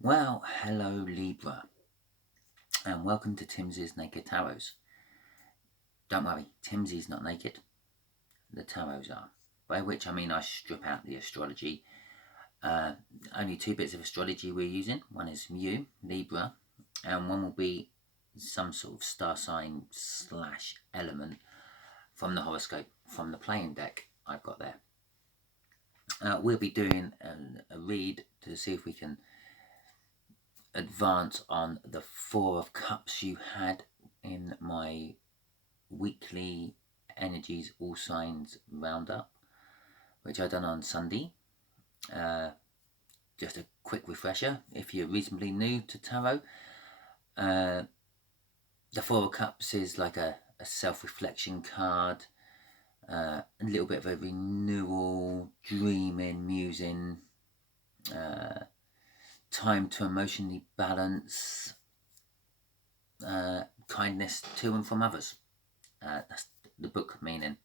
Well, hello Libra, and welcome to Timsy's Naked Tarots. Don't worry, Timsy's not naked, the tarots are. By which I mean I strip out the astrology. Only two bits of astrology we're using. One is you, Libra, and one will be some sort of star sign slash element from the horoscope, from the playing deck I've got there. We'll be doing a read to see if we can advance on the Four of Cups you had in my weekly energies all signs roundup, which I done on Sunday. Just a quick refresher if you're reasonably new to tarot. The Four of Cups is like a self-reflection card, a little bit of a renewal, dreaming, musing, time to emotionally balance, kindness to and from others. That's the book meaning.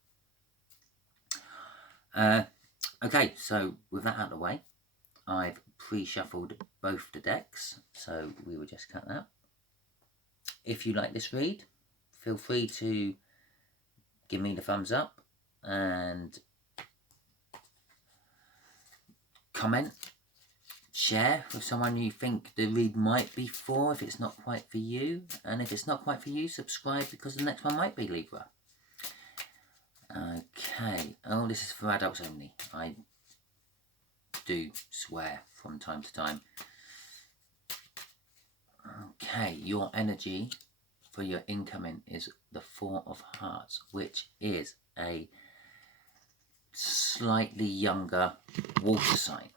Okay, so with that out of the way, I've pre-shuffled both the decks, so we will just cut that. If you like this read, feel free to give me the thumbs up and comment, share with someone you think the read might be for if it's not quite for you, and if it's not quite for you, subscribe because the next one might be Libra. Okay, oh, this is for adults only. I do swear from time to time. Okay, your energy for your incoming is the Four of Hearts, which is a slightly younger water sign.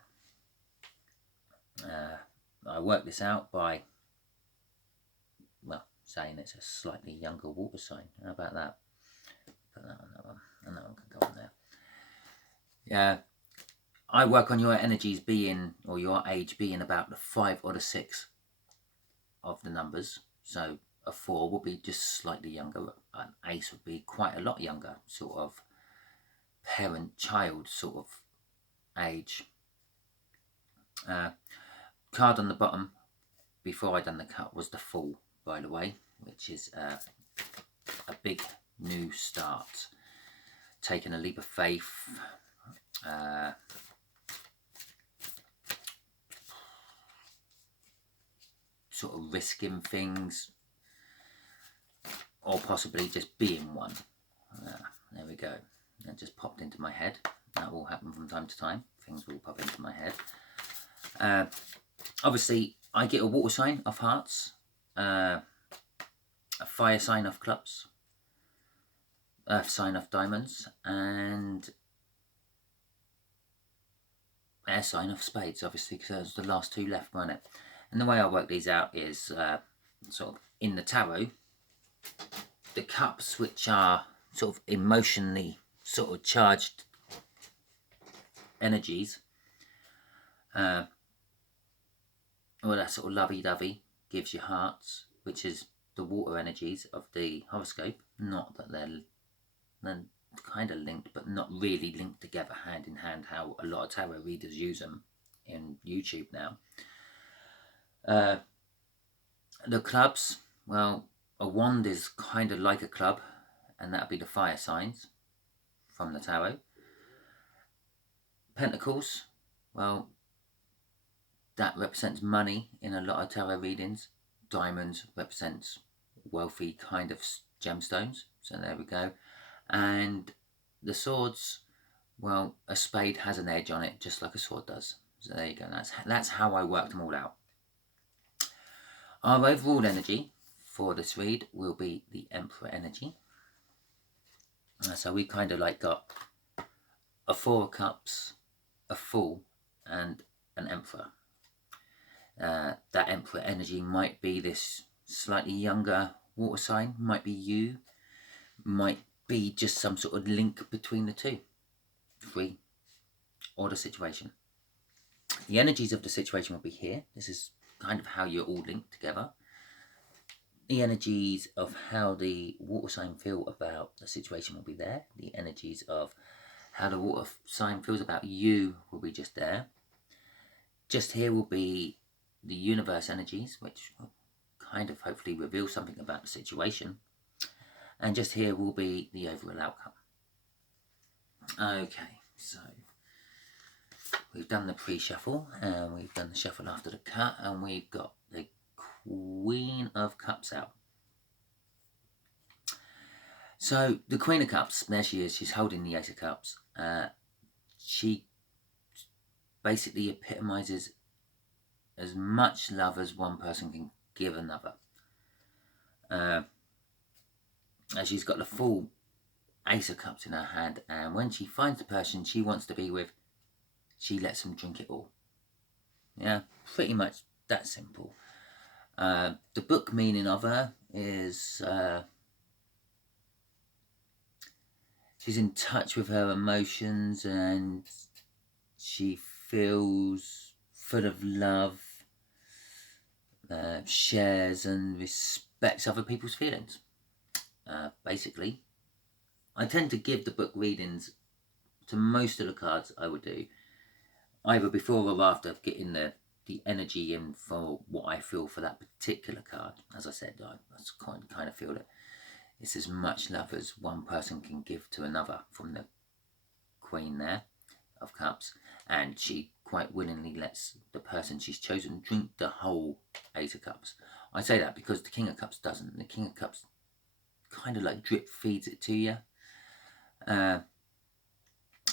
I worked this out by, well, saying it's a slightly younger water sign. How about that? Put that on that one, and that one can go on there. Yeah, I work on your energies being, or your age being about the 5 or the 6 of the numbers. So a 4 will be just slightly younger. An ace would be quite a lot younger, sort of parent-child sort of age. Card on the bottom before I done the cut was the Fool, by the way, which is a big new start, taking a leap of faith, sort of risking things, or possibly just being one. There we go. That just popped into my head. That will happen from time to time. Things will pop into my head. Obviously, I get a water sign of hearts, a fire sign of clubs, earth sign of diamonds, and air sign of spades, obviously, because there's the last two left, weren't it? And the way I work these out is sort of in the tarot, the cups which are sort of emotionally sort of charged energies, well, that sort of lovey-dovey gives you hearts, which is the water energies of the horoscope. Not that they're kind of linked, but not really linked together hand in hand, how a lot of tarot readers use them in YouTube now. The clubs, well, a wand is kind of like a club, and that'd be the fire signs from the tarot. Pentacles, well, that represents money in a lot of tarot readings. Diamonds represents wealthy kind of gemstones, so there we go. And the swords, well, a spade has an edge on it just like a sword does, so there you go. That's how I worked them all out. Our overall energy for this read will be the Emperor energy. So we kind of like got a Four of Cups, a Fool, and an Emperor. That Emperor energy might be this slightly younger water sign, might be you, might be just some sort of link between the two, free, or the situation. The energies of the situation will be here. This is kind of how you're all linked together. The energies of how the water sign feel about the situation will be there. The energies of how the water sign feels about you will be just there. Just here will be the universe energies, which will kind of hopefully reveal something about the situation. And just here will be the overall outcome. Okay, so we've done the pre-shuffle, and we've done the shuffle after the cut, and we've got the Queen of Cups out. So the Queen of Cups, there she is, she's holding the Ace of Cups. She basically epitomizes as much love as one person can give another. And she's got the full Ace of Cups in her hand, and when she finds the person she wants to be with, she lets them drink it all. Yeah, pretty much that simple. The book meaning of her is she's in touch with her emotions, and she feels full of love, shares and respects other people's feelings. Basically, I tend to give the book readings to most of the cards I would do, either before or after getting the energy in for what I feel for that particular card. As I said, I kind of feel that it's as much love as one person can give to another from the Queen there of Cups, and she quite willingly lets the person she's chosen drink the whole Ace of Cups. I say that because the King of Cups doesn't. The King of Cups kind of like drip feeds it to you. Other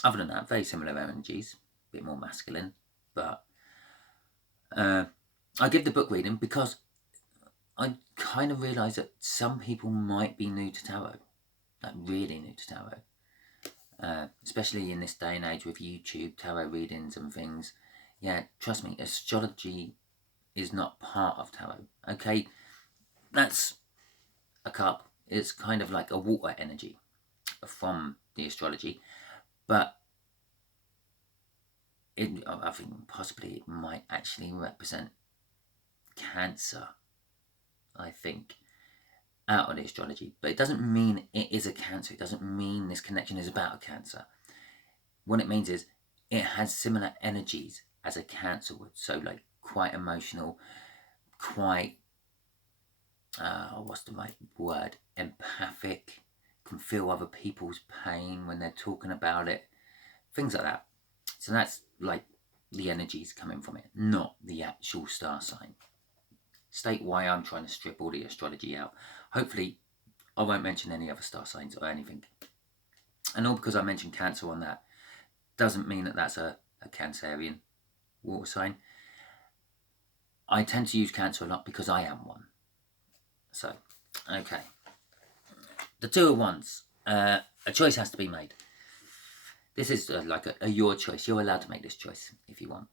than that, very similar energies, a bit more masculine, but I give the book reading because I kind of realise that some people might be new to tarot, like really new to tarot, especially in this day and age with YouTube, tarot readings and things. Yeah, trust me, astrology is not part of tarot. Okay, that's a cup. It's kind of like a water energy from the astrology, but I think possibly it might actually represent Cancer, I think, out of the astrology. But it doesn't mean it is a Cancer. It doesn't mean this connection is about a Cancer. What it means is it has similar energies as a Cancer would. So like quite emotional, quite, what's the right word? Empathic, can feel other people's pain when they're talking about it. Things like that. So that's like the energies coming from it, not the actual star sign. State why I'm trying to strip all the astrology out. Hopefully I won't mention any other star signs or anything. And all because I mentioned Cancer on that doesn't mean that that's a Cancerian water sign. I tend to use Cancer a lot because I am one. So, okay. The Two of Wands. A choice has to be made. This is like a your choice. You're allowed to make this choice if you want.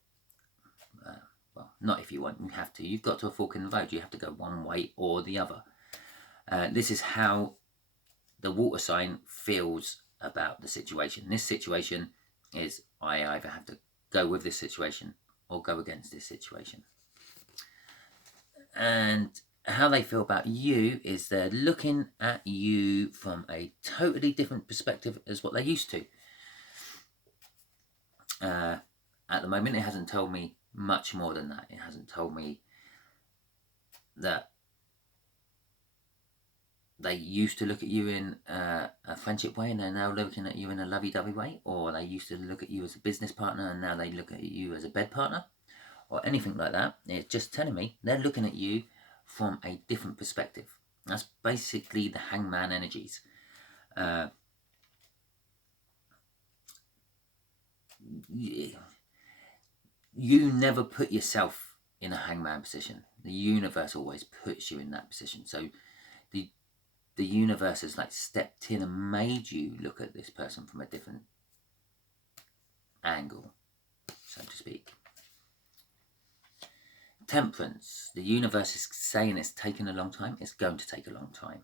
Well, not if you want, you have to. You've got to a fork in the road. You have to go one way or the other. This is how the water sign feels about the situation. This situation is I either have to go with this situation or go against this situation. And how they feel about you is they're looking at you from a totally different perspective as what they're used to. At the moment, it hasn't told me much more than that. It hasn't told me that they used to look at you in a friendship way and they're now looking at you in a lovey-dovey way, or they used to look at you as a business partner and now they look at you as a bed partner, or anything like that. It's just telling me they're looking at you from a different perspective. That's basically the hangman energies. You never put yourself in a hangman position. The universe always puts you in that position. So the universe has like stepped in and made you look at this person from a different angle, so to speak. Temperance. The universe is saying it's taken a long time. It's going to take a long time.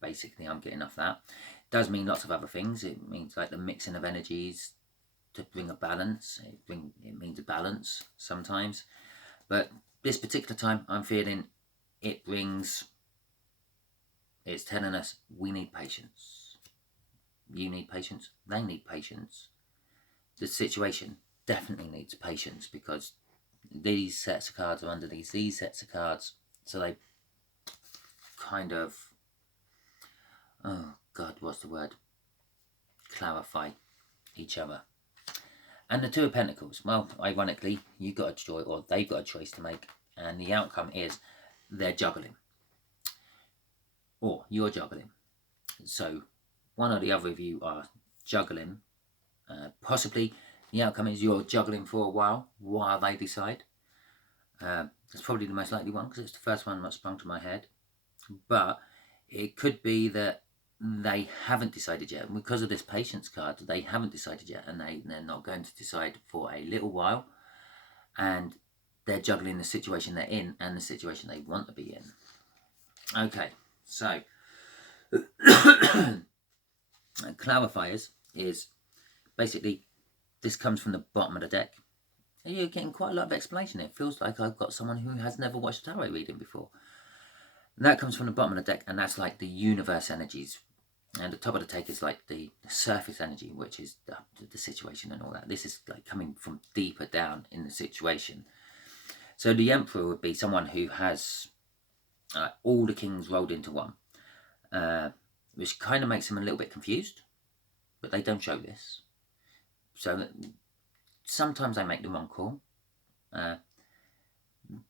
Basically, I'm getting off that. It does mean lots of other things. It means like the mixing of energies to bring a balance. It means a balance sometimes. But this particular time, I'm feeling it's telling us we need patience. You need patience. They need patience. The situation definitely needs patience because these sets of cards are underneath these sets of cards, so they kind of, oh God, what's the word? Clarify each other. And the Two of Pentacles, well, ironically, you got a choice, or they've got a choice to make, and the outcome is they're juggling, or you're juggling. So one or the other of you are juggling. Possibly the outcome is you're juggling for a while they decide. That's probably the most likely one, because it's the first one that sprung to my head. But it could be that they haven't decided yet, and because of this patience card, they haven't decided yet, and they're not going to decide for a little while, and they're juggling the situation they're in and the situation they want to be in. Okay, so clarifiers is basically, this comes from the bottom of the deck. And you're getting quite a lot of explanation. It feels like I've got someone who has never watched a tarot reading before. And that comes from the bottom of the deck, and that's like the universe energies. And the top of the deck is like the surface energy, which is the situation and all that. This is like coming from deeper down in the situation. So the Emperor would be someone who has all the kings rolled into one, which kind of makes them a little bit confused, but they don't show this. So sometimes they make the wrong call.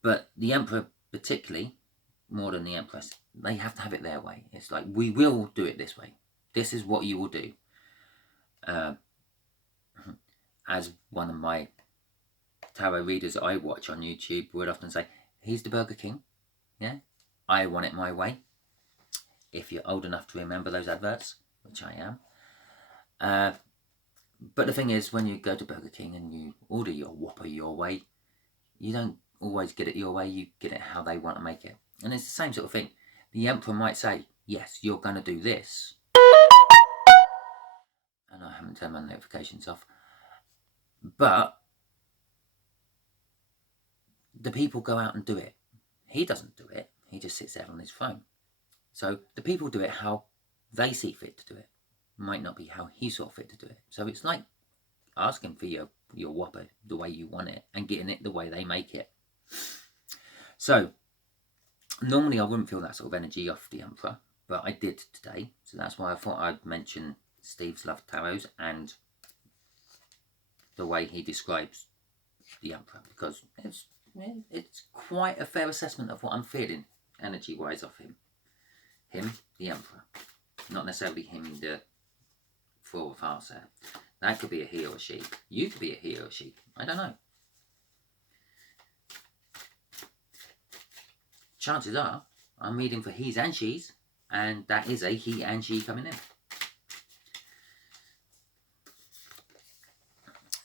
But the Emperor particularly, more than the Empress, they have to have it their way. It's like, we will do it this way. This is what you will do. As one of my tarot readers I watch on YouTube would often say, he's the Burger King. Yeah, I want it my way. If you're old enough to remember those adverts, which I am. But the thing is, when you go to Burger King and you order your Whopper your way, you don't always get it your way, you get it how they want to make it. And it's the same sort of thing. The Emperor might say, yes, you're going to do this. And I haven't turned my notifications off. But the people go out and do it. He doesn't do it. He just sits there on his throne. So the people do it how they see fit to do it. Might not be how he saw fit to do it. So it's like asking for your Whopper the way you want it and getting it the way they make it. So normally I wouldn't feel that sort of energy off the Emperor, but I did today. So that's why I thought I'd mention Steve's Love Tarots and the way he describes the Emperor, because it's quite a fair assessment of what I'm feeling energy-wise off him. Him, the Emperor. Not necessarily him, the Four of Hearts there. That could be a he or a she. You could be a he or a she. I don't know. Chances are, I'm reading for he's and she's, and that is a he and she coming in.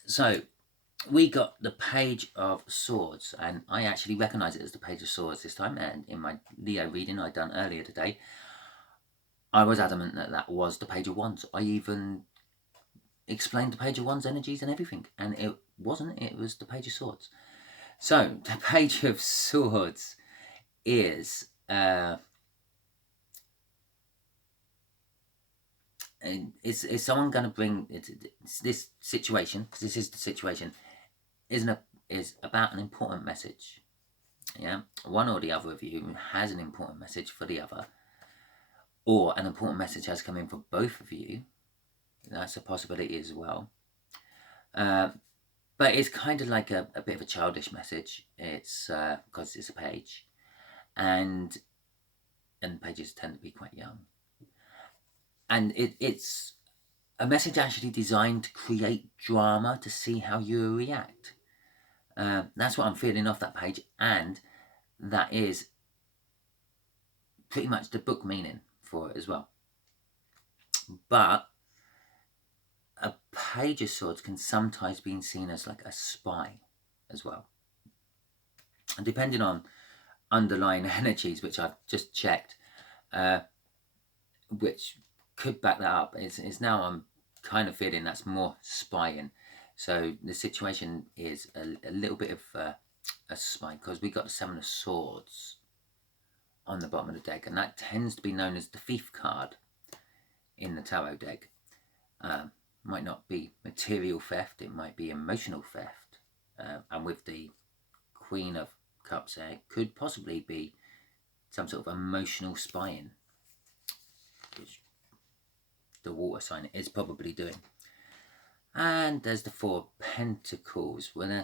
So, we got the Page of Swords, and I actually recognise it as the Page of Swords this time, and in my Leo reading I'd done earlier today, I was adamant that that was the Page of Wands. I even explained the Page of Wands energies and everything, and it wasn't, it was the Page of Swords. So, the Page of Swords is is someone going to bring it's this situation, because this is the situation, is about an important message. Yeah, one or the other of you has an important message for the other, or an important message has come in for both of you. That's a possibility as well. But it's kind of like a bit of a childish message. It's because it's a page, and pages tend to be quite young. And it's a message actually designed to create drama, to see how you react. That's what I'm feeling off that page, and that is pretty much the book meaning for it as well. But a Page of Swords can sometimes be seen as like a spy as well. And depending on underlying energies, which I've just checked, which could back that up, is now I'm kind of feeling that's more spying. So the situation is a little bit of a spy, because we got the Seven of Swords on the bottom of the deck, and that tends to be known as the Thief card in the tarot deck. Might not be material theft, it might be emotional theft. And with the Queen of Cups there could possibly be some sort of emotional spying, which the water sign is probably doing. And there's the Four of Pentacles. Well,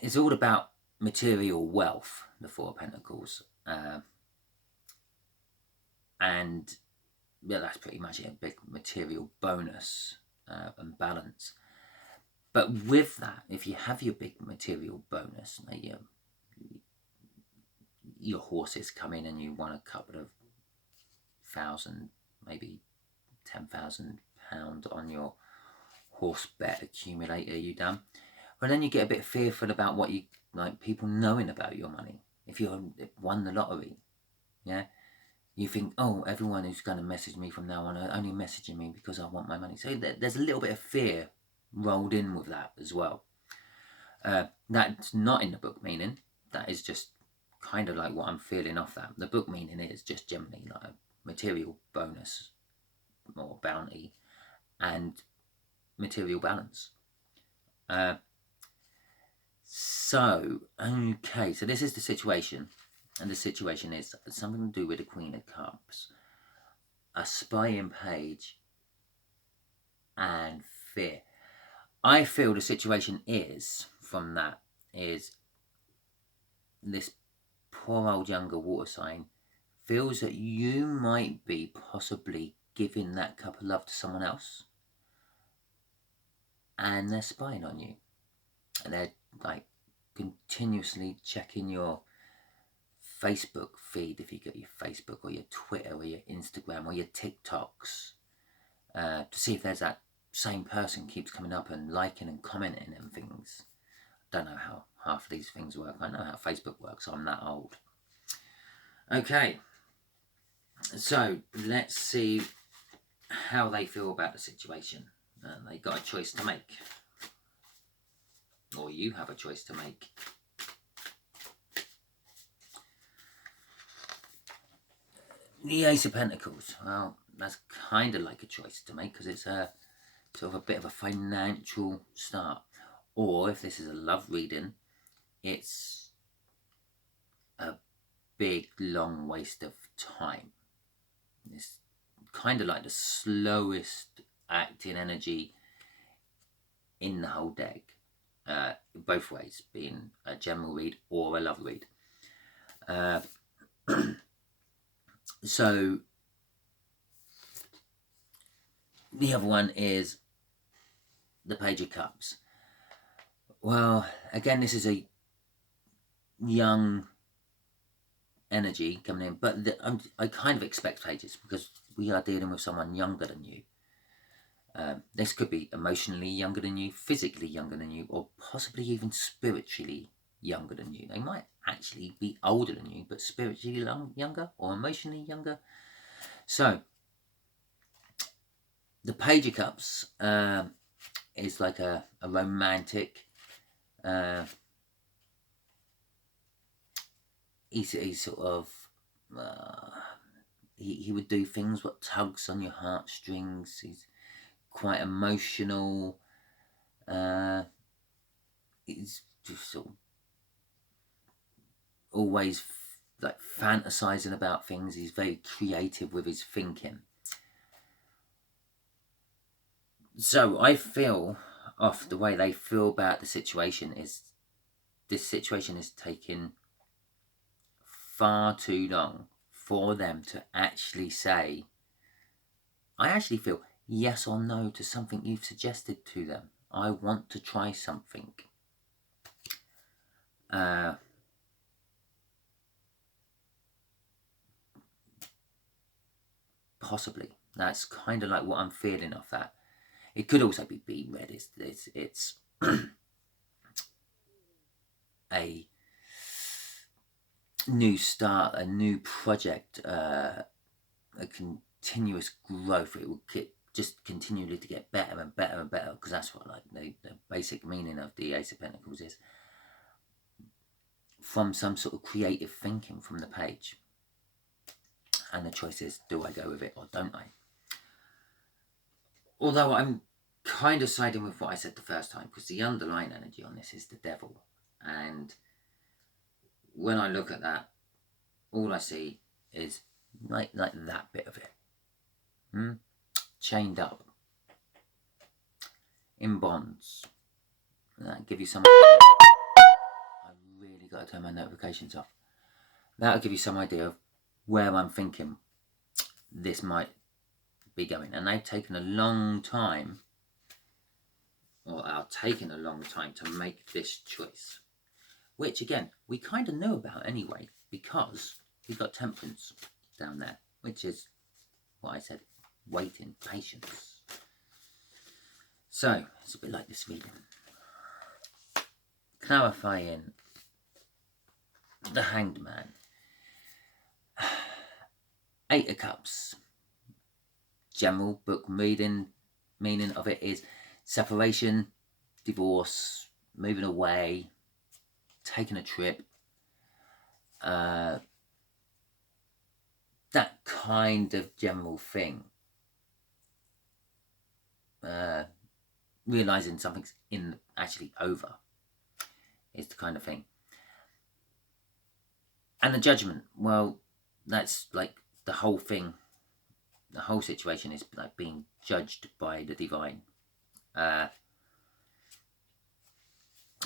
it's all about material wealth, the Four of Pentacles. And yeah, that's pretty much it, a big material bonus and balance. But with that, if you have your big material bonus, your horses come in and you won a couple of thousand, maybe £10,000 on your horse bet accumulator you done. But then you get a bit fearful about what you like, people knowing about your money. If you won the lottery, yeah, you think, oh, everyone who's going to message me from now on are only messaging me because I want my money. So there's a little bit of fear rolled in with that as well. That's not in the book meaning. That is just kind of like what I'm feeling off that. The book meaning is just generally like a material bonus or bounty and material balance. So this is the situation. And the situation is something to do with the Queen of Cups, a spying page, and fear. I feel the situation is, from that, is this poor old younger water sign feels that you might be possibly giving that cup of love to someone else. And they're spying on you. And they're like continuously checking your Facebook feed, if you get your Facebook or your Twitter or your Instagram or your TikToks, to see if there's that same person keeps coming up and liking and commenting and things. I don't know how half of these things work. I know how Facebook works. I'm that old. Okay, so let's see how they feel about the situation. They got a choice to make, or you have a choice to make. The Ace of Pentacles, well, that's kind of like a choice to make because it's a sort of a bit of a financial start. Or if this is a love reading, it's a big, long waste of time. It's kind of like the slowest acting energy in the whole deck. Both ways, being a general read or a love read. So the other one is the Page of Cups. Well, again, this is a young energy coming in, but I kind of expect pages because we are dealing with someone younger than you. This could be emotionally younger than you, physically younger than you, or possibly even spiritually younger than you. They might actually be older than you, but spiritually younger or emotionally younger. So, the Page of Cups is like a romantic. He's sort of he would do things what tugs on your heartstrings. He's quite emotional. He's just sort of always like fantasizing about things. He's very creative with his thinking. So I feel, off the way they feel about the situation, is this situation is taking far too long for them to actually say, I actually feel yes or no to something you've suggested to them. I want to try something. Possibly. That's kind of like what I'm feeling off that. It could also be being read. It's a new start, a new project, a continuous growth. It will just continually to get better and better and better, because that's what like the basic meaning of the Ace of Pentacles is. From some sort of creative thinking from the page. And the choice is, do I go with it or don't I? Although I'm kind of siding with what I said the first time, because the underlying energy on this is the devil. And when I look at that, all I see is like that bit of it. Chained up. In bonds. That'll give you some idea. I really got to turn my notifications off. That'll give you some idea of where I'm thinking this might be going. And they've taken a long time, or are taking a long time to make this choice. Which, again, we kind of know about anyway, because we've got temperance down there, which is what I said, waiting, patience. So, it's a bit like this reading. Clarifying the Hanged Man. 8 of Cups. General book reading, meaning of it is separation, divorce, moving away, taking a trip. That kind of general thing. Realizing something's actually over is the kind of thing. And the Judgment, well, that's like the whole thing. The whole situation is like being judged by the divine.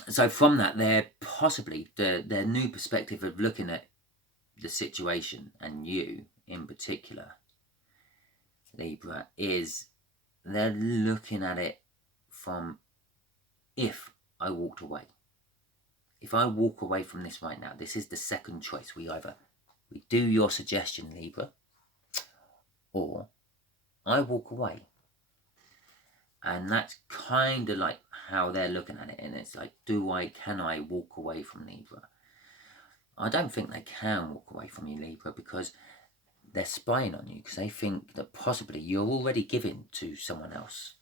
So from that, they're possibly their new perspective of looking at the situation, and you in particular, Libra, is they're looking at it from, if I walked away. If I walk away from this right now, this is the second choice. We do your suggestion, Libra, or I walk away. And that's kind of like how they're looking at it. And it's like, can I walk away from Libra? I don't think they can walk away from you, Libra, because they're spying on you, because they think that possibly you're already giving to someone else.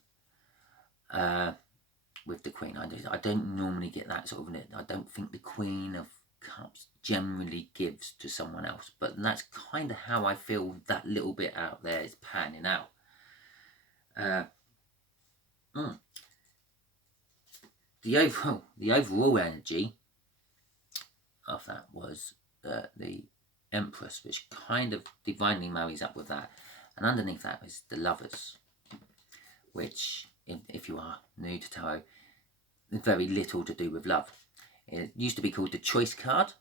With the Queen, I don't normally get that sort of. I don't think the Queen of Cups generally gives to someone else, but that's kind of how I feel that little bit out there is panning out. The overall energy of that was the Empress, which kind of divinely marries up with that, and underneath that is the Lovers, which, if you are new to tarot, very little to do with love. It used to be called the Choice card,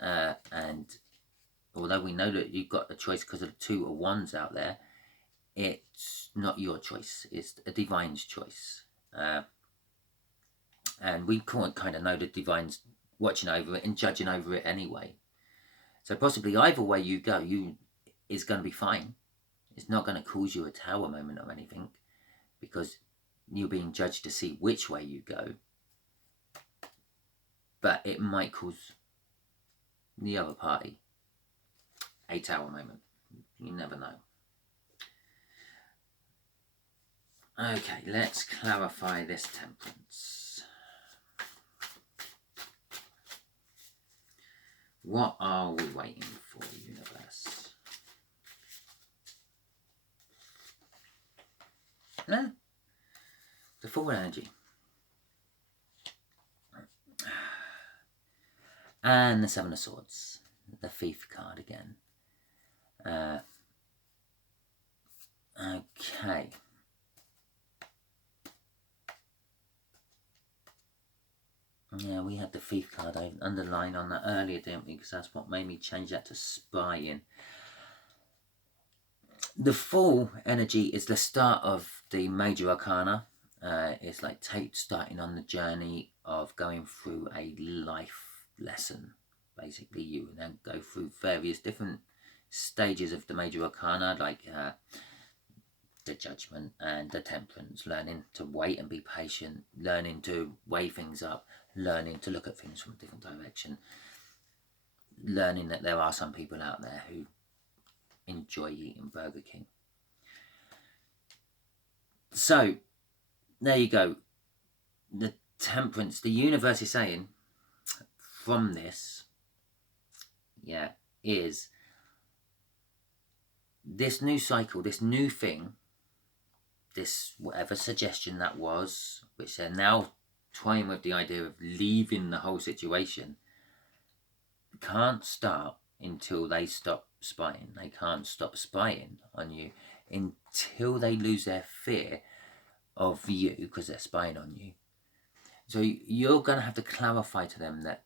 and although we know that you've got a choice because of the 2 of Wands out there, it's not your choice, it's a divine's choice. And we kind of know the divine's watching over it and judging over it anyway. So possibly either way you go, is going to be fine. It's not going to cause you a tower moment or anything, because you're being judged to see which way you go. But it might cause the other party a tower moment. You never know. Okay, let's clarify this Temperance. What are we waiting for, universe? No. The Fool energy. And the 7 of Swords. The Thief card again. Okay. Yeah, we had the Thief card. I underlined on that earlier, didn't we? Because that's what made me change that to Spying. The Fool energy is the start of the Major Arcana. It's like starting on the journey of going through a life lesson. Basically, you then go through various different stages of the Major Arcana, like the Judgment and the Temperance, learning to wait and be patient, learning to weigh things up, learning to look at things from a different direction, learning that there are some people out there who enjoy eating Burger King. So, there you go. The Temperance, the universe is saying from this, is this new cycle, this new thing this whatever suggestion that was, which they're now toying with the idea of leaving the whole situation, can't start until they stop spying. They can't stop spying on you until they lose their fear of you because they're spying on you. So you're going to have to clarify to them that,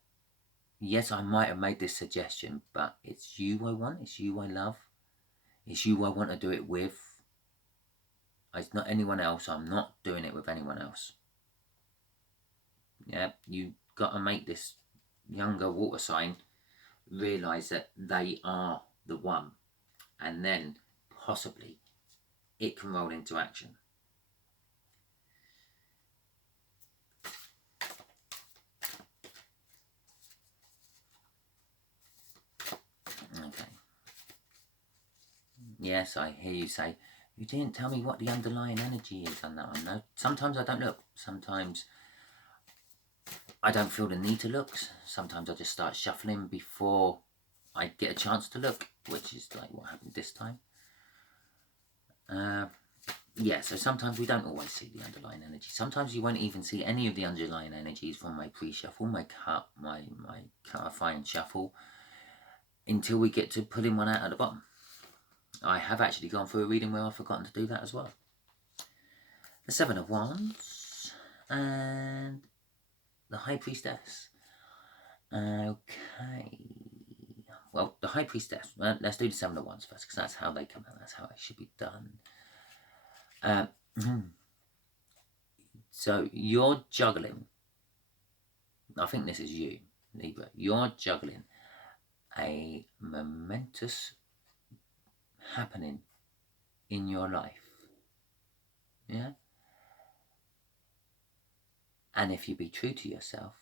yes, I might have made this suggestion, but it's you I want, it's you I love, it's you I want to do it with. It's not anyone else. I'm not doing it with anyone else. Yeah, you got to make this younger water sign realise that they are the one, and then possibly it can roll into action. Okay. Yes, I hear you say, you didn't tell me what the underlying energy is on that one. No, sometimes I don't look. Sometimes I don't feel the need to look. Sometimes I just start shuffling before I get a chance to look, which is like what happened this time. Yeah, so sometimes we don't always see the underlying energy. Sometimes you won't even see any of the underlying energies from my pre-shuffle, my clarifying shuffle, until we get to pulling one out at the bottom. I have actually gone through a reading where I've forgotten to do that as well. The Seven of Wands and the High Priestess. Okay. Well, the High Priestess. Well, let's do the Seven of Wands first, because that's how they come out. That's how it should be done. So you're juggling. I think this is you, Libra. You're juggling a momentous happening in your life. Yeah? And if you be true to yourself,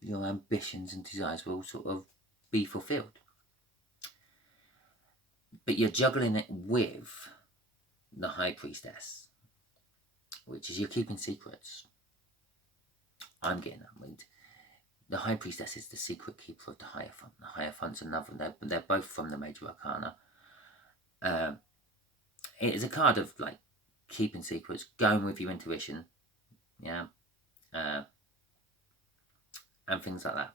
your ambitions and desires will sort of be fulfilled. But you're juggling it with the High Priestess, which is you're keeping secrets. I'm getting that read. The High Priestess is the secret keeper of the Hierophant. The Hierophant's another. They're both from the Major Arcana. It is a card of like keeping secrets, going with your intuition, yeah, and things like that.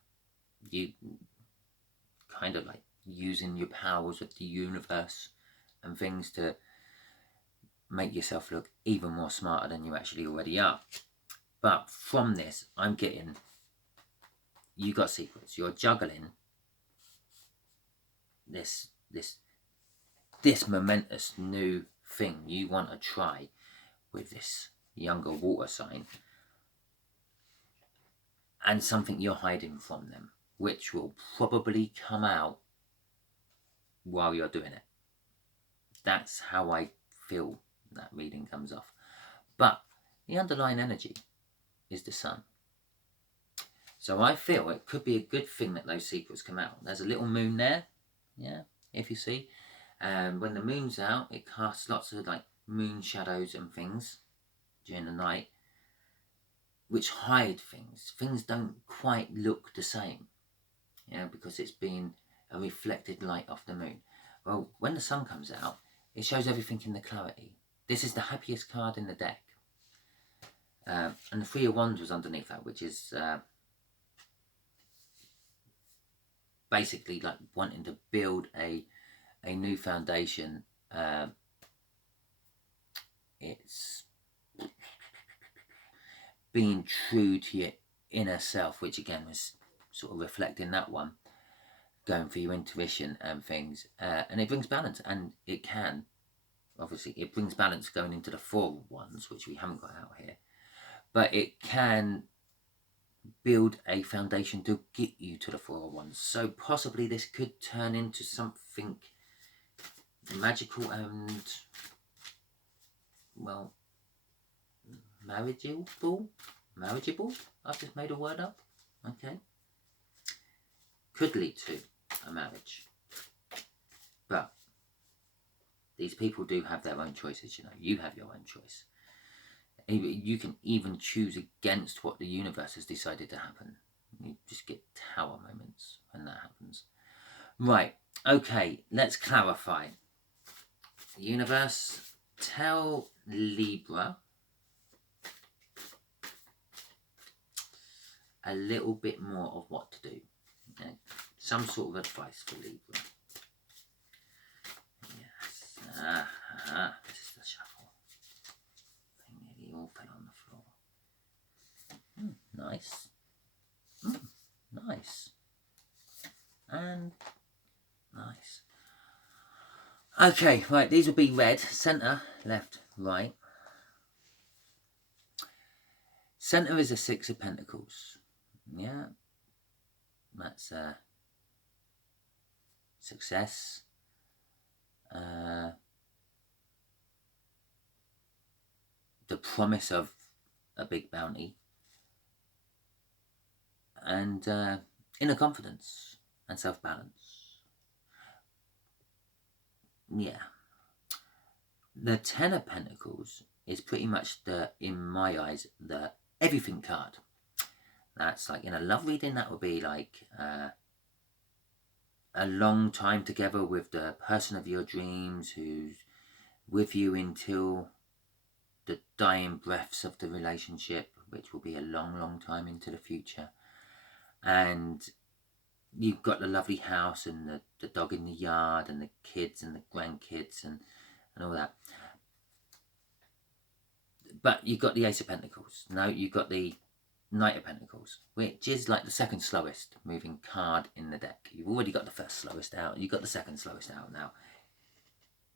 You kind of like using your powers of the universe and things to make yourself look even more smarter than you actually already are. But from this, I'm getting, you got secrets. You're juggling this momentous new thing you want to try with this younger water sign, and something you're hiding from them, which will probably come out while you're doing it. That's how I feel that reading comes off. But the underlying energy is the sun. So I feel it could be a good thing that those secrets come out. There's a little moon there, yeah, if you see. And when the moon's out, it casts lots of like moon shadows and things during the night, which hide things. Things don't quite look the same, yeah, because it's been a reflected light off the moon. Well, when the sun comes out, it shows everything in the clarity. This is the happiest card in the deck. And the Three of Wands was underneath that, which is basically like wanting to build a new foundation. It's being true to your inner self, which again was sort of reflecting that one, going for your intuition and things, and it brings balance. And it can, obviously, it brings balance going into the Four of Wands, which we haven't got out here, but it can build a foundation to get you to the Four of Wands. So possibly this could turn into something magical and, well, marriageable. I've just made a word up. Okay. Could lead to a marriage. But these people do have their own choices, you know. You have your own choice. You can even choose against what the universe has decided to happen. You just get tower moments when that happens. Right, okay, let's clarify. Universe, tell Libra a little bit more of what to do. Okay? Some sort of advice for Libra. Yes. This is the shuffle. They nearly all fell on the floor. Nice. Nice. And nice. Okay, right, these will be red. Centre, left, right. Centre is a 6 of Pentacles. Yeah. That's success. The promise of a big bounty. And inner confidence and self-balance. Yeah. The 10 of Pentacles is pretty much in my eyes, the everything card. That's like in a love reading, that would be like a long time together with the person of your dreams who's with you until the dying breaths of the relationship, which will be a long, long time into the future. And you've got the lovely house and the dog in the yard and the kids and the grandkids and all that. But you've got the Ace of Pentacles. No, you've got the Knight of Pentacles, which is like the second slowest moving card in the deck. You've already got the first slowest out. You've got the second slowest out now.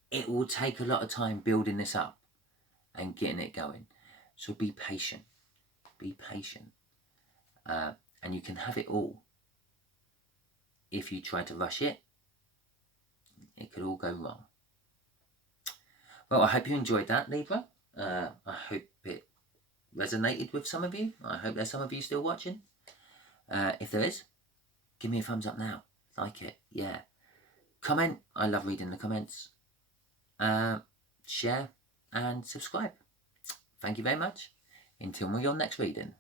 It will take a lot of time building this up and getting it going. So be patient. Be patient. And you can have it all. If you try to rush it, it could all go wrong. Well, I hope you enjoyed that, Libra. I hope it resonated with some of you. I hope there's some of you still watching. If there is, give me a thumbs up now. Like it, yeah. Comment. I love reading the comments. Share and subscribe. Thank you very much. Until your next reading.